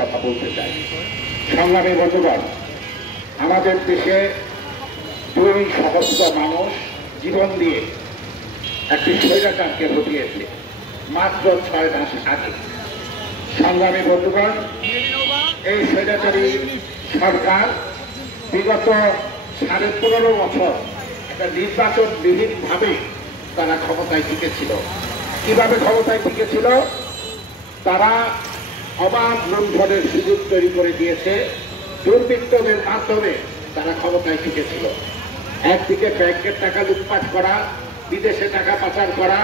কথা বলতে চাই। সংগ্রামী বন্ধুগণ, আমাদের দেশে 2 সহস্র মানুষ জীবন দিয়ে একটি স্বৈরাচারকে হটিয়েছে মাত্র 6 মাস আগে। সংগ্রামী বন্ধুগণ, এই স্বৈরাচারী সরকার বিগত 15.5 বছর একটা নির্বাচনবিহীনভাবে তারা ক্ষমতায় টিকেছিল। কিভাবে ক্ষমতায় টিকেছিল? তারা অবাধ লুণ্ঠনের সুযোগ তৈরি করে দিয়েছে। দুর্বৃত্তদের মাধ্যমে তারা ক্ষমতায় টিকেছিল। একদিকে ব্যাংকের টাকা লুটপাট করা, বিদেশে টাকা পাচার করা,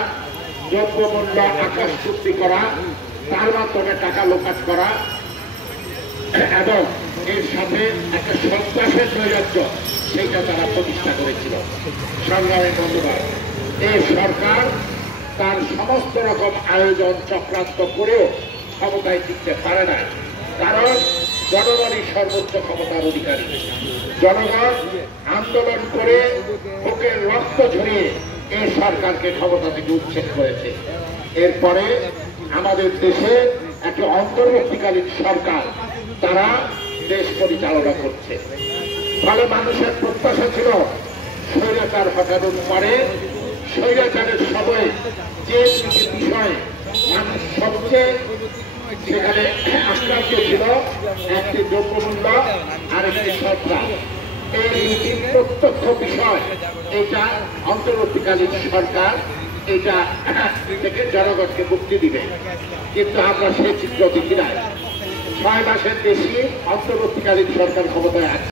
দ্রব্যমূল্য আকাশচুক্তি করা, তার মাধ্যমে টাকা লোপাট করা এবং এর সাথে একটা সন্ত্রাসের নৈরাজ্য সেইটা তারা প্রতিষ্ঠা করেছিল। সংগ্রামী বন্ধুগণ, এই সরকার তার সমস্ত রকম আয়োজন চক্রান্ত করেও ক্ষমতায় টিকতে পারে না, কারণ জনগণই সর্বোচ্চ ক্ষমতার অধিকারী। জনগণ আন্দোলন করে বুকের রক্ত ঝরিয়ে এই সরকারকে ক্ষমতা থেকে উচ্ছেদ করেছে। এরপরে আমাদের দেশে একটি অন্তর্বর্তীকালীন সরকার তারা দেশ পরিচালনা করছে। ফলে মানুষের প্রত্যাশা ছিল স্বৈরাচার হটানোর পরে স্বৈরাচারের সময়ে যে বিষয়ে মানুষ সবচেয়ে সেখানে আক্রান্ত ছিল, একটি দ্রব্যমূল্য আর একটি সন্ত্রাস, এই প্রত্যক্ষ বিষয় এটা অন্তর্বর্তীকালীন সরকার এটা থেকে জনগণকে মুক্তি দিবে। কিন্তু আমরা সেই চিত্র দেখি না। 6 মাসের বেশি অন্তর্বর্তীকালীন সরকার ক্ষমতায় আছে।